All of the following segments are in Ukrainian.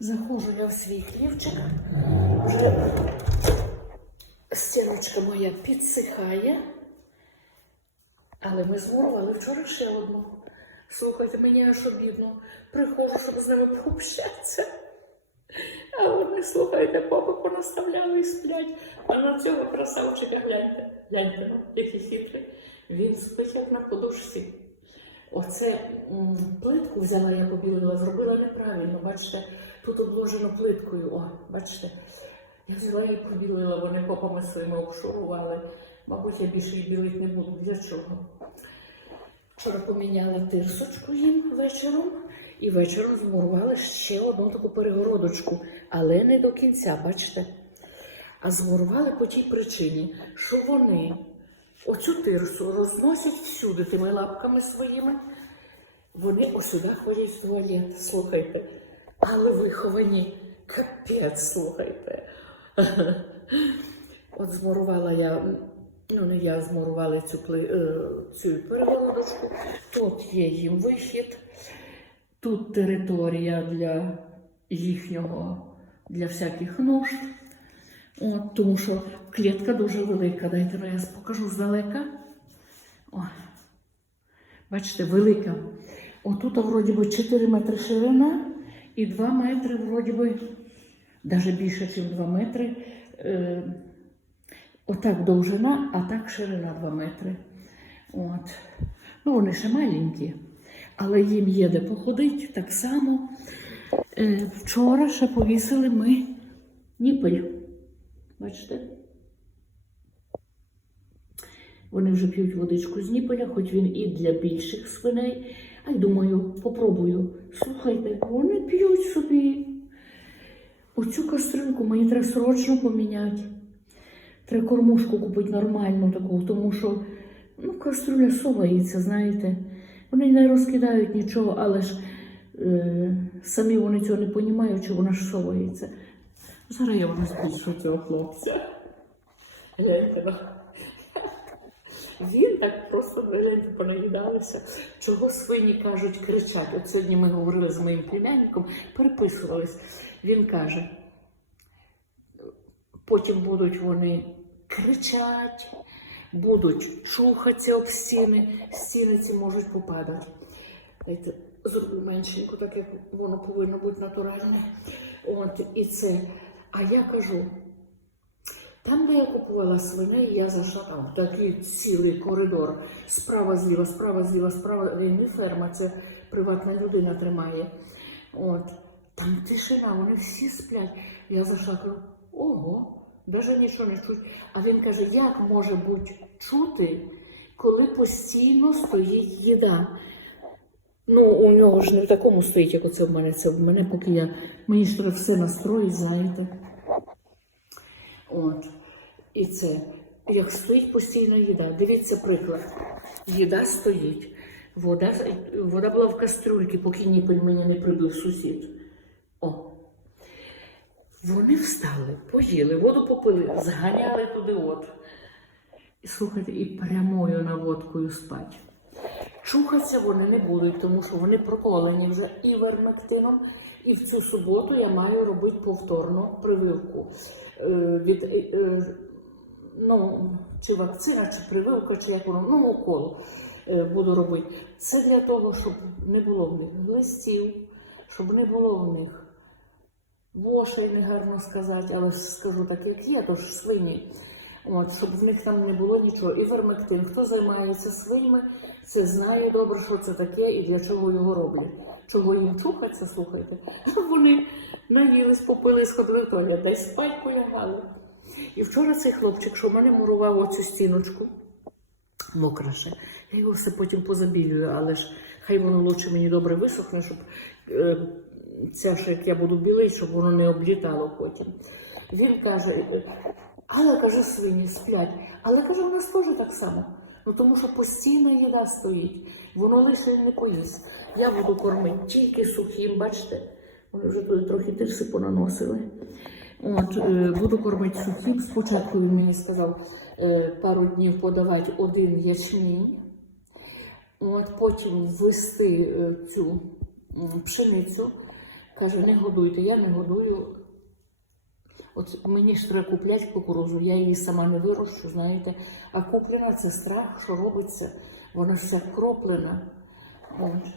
Заходжу я в свій хлівчик. Вже стіночка моя підсихає. Але ми змурували вчора ще одну. Слухайте, мені аж обідно. Приходжу, щоб з ними пообщатися. А вони, слухайте, попи понаставляли і сплять. А на цього красавчика гляньте, гляньте, ну, який хитрий. Він спить як на подушці. Оце плитку взяла, я побілила, зробила неправильно. Бачите, тут обложено плиткою. О, бачите, я взяла і побілила, вони попами своїми обшурували. Мабуть, я більше їх білити не буду. Для чого? Вчора поміняла тирсочку їм вечором, і вечором змурували ще одну таку перегородочку, але не до кінця, бачите? А змурували по тій причині, що вони оцю тирсу розносять всюди тими лапками своїми. Вони осюди ходять в туалет, слухайте. Але виховані, капець, слухайте. От змурувала я, ну не я змурувала цю, е, цю перегородочку. Тут є їм вихід, тут територія для їхнього, для всяких нужд. От, тому що клітка дуже велика. Дайте ну, я покажу здалека. О, бачите, велика. Отут вроді би 4 метри ширина і 2 метри, вроді би, навіть більше, ніж 2 метри. Е, отак довжина, а так ширина 2 метри. От. Ну, вони ще маленькі, але їм є де походити так само. Е, вчора ще повісили ми ніпель. Бачите? Вони вже п'ють водичку з ніпеля, хоч він і для більших свиней. А й думаю, попробую. Слухайте, вони п'ють собі. Оцю кастрюльку мені треба срочно поміняти. Треба кормушку купити нормальну таку, тому що ну, кастрюля совається, знаєте. Вони не розкидають нічого, але ж е, самі вони цього не розуміють, що вона ж совається. Зараз я вам збільшу цього хлопця. Гляньте. Він так просто гляньте, понаїдалися. Чого свині кажуть, кричать. От сьогодні ми говорили з моїм племянником, переписувались. Він каже, потім будуть вони кричать, будуть чухатися об стіни, стіни ці можуть попадати. Зроблю меншенько, так як воно повинно бути натуральне. От, і це. А я кажу, там, де я купувала свиней, я зайшла там такий цілий коридор. Справа зліва, справа зліва, справа Е, не ферма, це приватна людина тримає. От. Там тишина, вони всі сплять. Я зайшла, кажу, ого, навіть нічого не чуть. А він каже, як може бути чути, коли постійно стоїть їда? Ну, у нього ж не в такому стоїть, як оце в мене. Це в мене, поки я мені ж треба все настроїть, знаєте. От. І це, як стоїть постійна їда. Дивіться приклад. Їда стоїть. Вода, вода була в кастрюльці, поки ніпель мені не прибив сусід. О. Вони встали, поїли, воду попили, зганяли туди от. І слухайте, і прямою наводкою спать. Чухатися вони не будуть, тому що вони проколені вже і вермектином. І в цю суботу я маю робити повторно прививку. Е, від, е, е, ну, чи вакцина, чи прививка, чи як воно, ну, укол буду робити. Це для того, щоб не було в них листів, щоб не було в них вошей, не гарно сказати, але скажу так, як є, то ж свині. От, щоб в них там не було нічого. І вермектин. Хто займається свинями, це знає добре, що це таке і для чого його роблять. Чого їм чухаться, слухайте. Вони наїлись, попили, сходили в туалет, десь спать полягали. І вчора цей хлопчик, що в мене мурував оцю стіночку, мокра ще, я його все потім позабілюю, але ж хай воно лучше мені добре висохне, щоб е, ця ще, як я буду білий, щоб воно не облітало потім. Він каже, але каже, свині сплять. Але каже, у нас теж так само. Ну тому що постійна їда стоїть, воно лише не поїсть. Я буду кормити тільки сухим, бачите, вони вже туди трохи тирси понаносили. От, е, буду кормити сухим. Спочатку він мені сказав е, пару днів подавати один ячмінь, от, потім ввести е, цю пшеницю. Каже, не годуйте, я не годую. От мені ж треба купляти кукурузу, я її сама не вирощу, знаєте. А куплена це страх, що робиться, вона вся кроплена. От.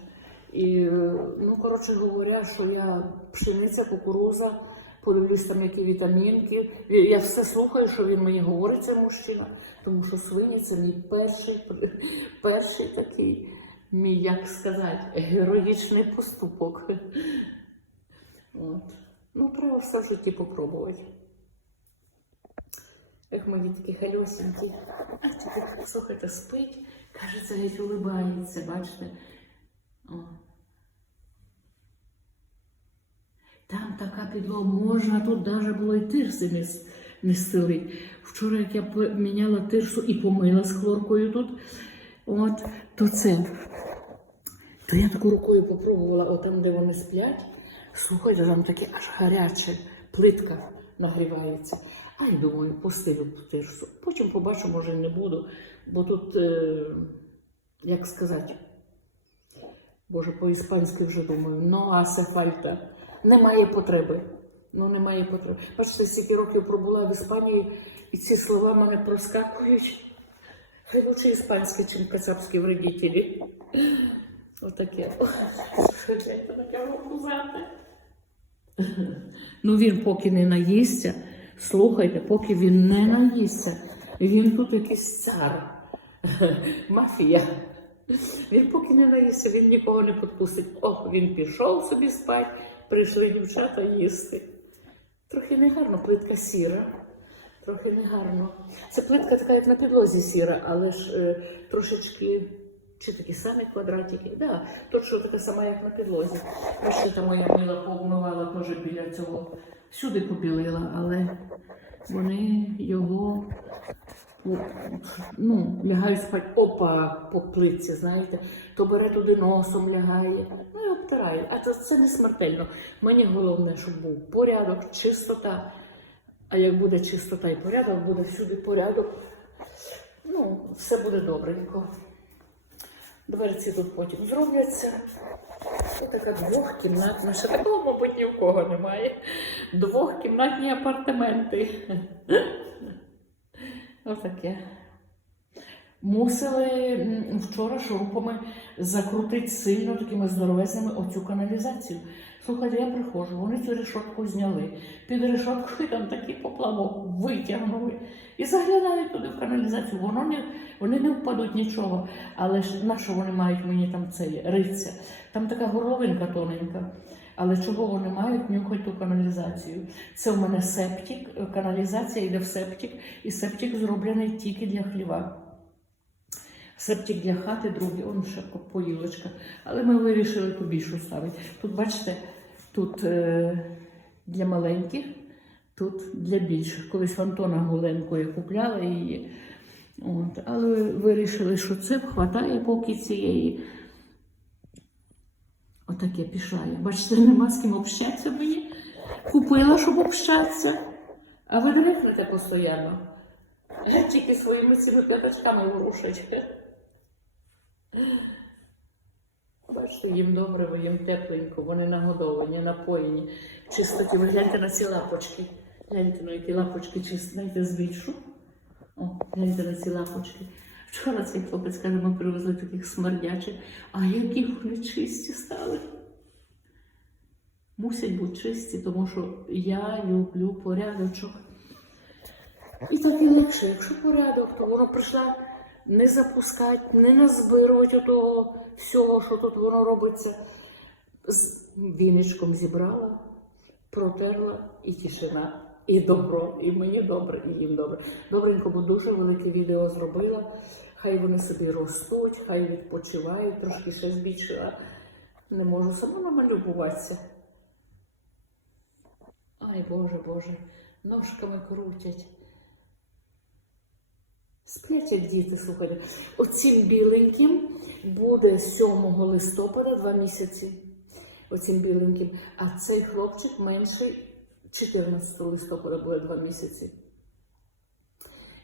І, е, ну, коротше говоря, що я пшениця, кукуруза, подивлюсь там, які вітамінки. Я все слухаю, що він мені говорить, цей мужчина, тому що свині це мій перший, перший такий, мій, як сказати, героїчний поступок. От. Ну, треба все в житті попробувати. Як мої такі хальосенькі. Слухайте, спить, кажеться, геть улибається, бачите. О. Там така підлога, можна тут навіть було і тирси не, не стелить. Вчора, як я поміняла тирсу і помила з хлоркою тут, от, то це. То я таку рукою попробувала, от там, де вони сплять. Слухайте, там таке аж гаряче, плитка нагрівається. А я думаю, постелю тирсу. Потім побачу, може, не буду, бо тут, е, як сказати, Боже, по-іспанськи вже думаю, ну асе фальта. Немає потреби. Ну, немає потреби. Бачите, стільки років пробула в Іспанії, і ці слова мене проскакують. Хай лучше іспанські, чим кацапські вредителі. Отаке. Ну він поки не наїсться, слухайте, поки він не наїсться, він тут якийсь цар, мафія. Він поки не наїсться, він нікого не підпустить. Ох, він пішов собі спать, прийшли дівчата їсти. Трохи негарно, плитка сіра. Трохи негарно. Це плитка така, як на підлозі сіра, але ж е, трошечки. Чи такі самі квадратики? Да, точно така сама, як на підлозі. Бачите, моя мила пообмивала теж біля цього. Всюди побілила, але вони його ну, лягають спати, опа, по плитці, знаєте, то бере туди носом лягає, ну і обтирає. А це, це не смертельно. Мені головне, щоб був порядок, чистота. А як буде чистота і порядок, буде всюди порядок. Ну, все буде добренько. Дверці тут потім зробляться. Ось така двохкімнатна. Ще такого, мабуть, ні в кого немає. Двохкімнатні апартаменти. Отаке. Мусили вчора шурупами закрутити сильно такими здоровезними оцю каналізацію. Слухайте, я приходжу, вони цю решетку зняли. Під решеткою там такий поплавок витягнули і заглядають туди в каналізацію. Воно не, вони не впадуть нічого. Але ж на що вони мають мені там це риться? Там така горловинка тоненька. Але чого вони мають нюхати ту каналізацію? Це в мене септик, каналізація йде в септик, і септик зроблений тільки для хліва. Септик для хати, другий, он ще поїлочка. Але ми вирішили ту більшу ставити. Тут, бачите, тут е, для маленьких, тут для більших. Колись Антона Голенко я купляла її. От, але вирішили, що це вхватає поки цієї. Отаке пішла я. Бачите, нема з ким общатися мені. Купила, щоб общатися. А ви дрихнете постійно. Тільки своїми цими п'ятачками ворушать. Бачите, їм добре, бо їм тепленько, вони нагодовані, напоєні, чистоті. Ви гляньте на ці лапочки. Гляньте на які лапочки чисті, знаєте, збільшу. О, гляньте на ці лапочки. Вчора цей хлопець каже, ми привезли таких смердячих, а які вони чисті стали. Мусять бути чисті, тому що я люблю порядочок. І так і легше, якщо порядок, то воно прийшла не запускати, не назбирувати того всього, що тут воно робиться. З віничком зібрала, протерла і тишина. І добро, і мені добре, і їм добре. Добренько, бо дуже велике відео зробила. Хай вони собі ростуть, хай відпочивають, трошки ще збільшила. Не можу сама намалюбуватися. Ай, Боже, Боже, ножками крутять. Сплять діти, слухайте. Оцім біленьким буде 7 листопада два місяці. Оцім біленьким. А цей хлопчик менший 14 листопада буде два місяці.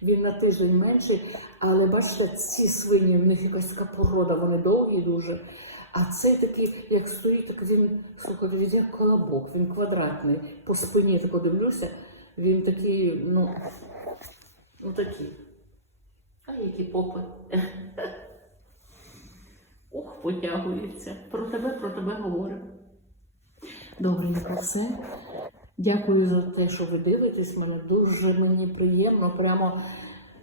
Він на тиждень менший, але бачите, ці свині, в них якась така порода, вони довгі дуже. А цей такий, як стоїть, так він, слухайте, він як колобок, він квадратний. По спині тако дивлюся, він такий, ну, ну такий. А які попи. Ух, потягується. Про тебе, про тебе говоримо. Добренько, все. Дякую за те, що ви дивитесь мене. Дуже мені приємно, прямо,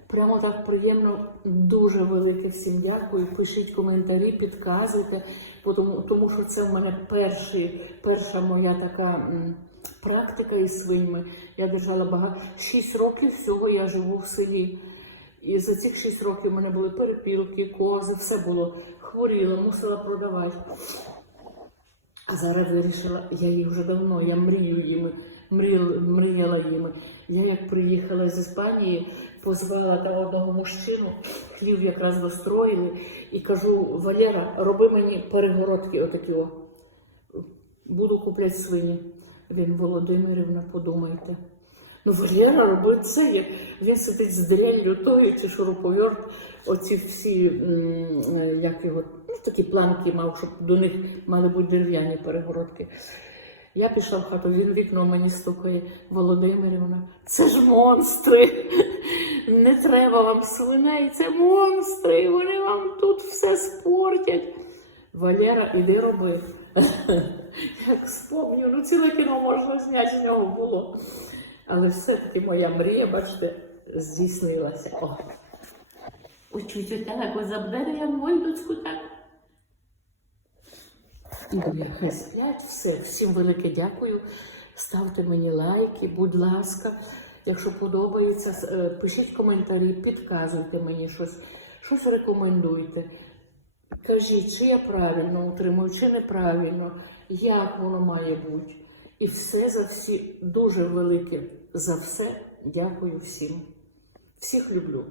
прямо так приємно. Дуже велике всім дякую. Пишіть коментарі, підказуйте, тому, тому що це в мене перший, перша моя така практика із свиньми. Я держала багато. Шість років всього я живу в селі. І за цих шість років в мене були перепілки, кози, все було. Хворіла, мусила продавати. А зараз вирішила, я їх вже давно, я мрію їми, мріяла, мріяла їми. Я як приїхала з Іспанії, позвала там одного мужчину, хлів якраз достроїли, і кажу: Валера, роби мені перегородки отакі. Буду купляти свині. Він Володимирівна, подумайте. Ну, Валера робить це. як Він сидить з дрянню тою, чи шуруповерт, оці всі, е, як його, ну, такі планки мав, щоб до них мали бути дерев'яні перегородки. Я пішла в хату, він вікно мені стукає, Володимирівна, це ж монстри. Не треба вам свиней, це монстри. Вони вам тут все спортять. Валера, іди роби. Як спомню, ну ціле кіно можна зняти з нього було. Але все-таки моя мрія, бачите, здійснилася. О. Ой, чуть так, забере я мойдочку так. Добре, хай сплять, все. Всім велике дякую. Ставте мені лайки, будь ласка. Якщо подобається, е, пишіть коментарі, підказуйте мені щось, щось рекомендуйте. Кажіть, чи я правильно утримую, чи неправильно, як воно має бути. І все за всі дуже велике за все. Дякую всім. Всіх люблю.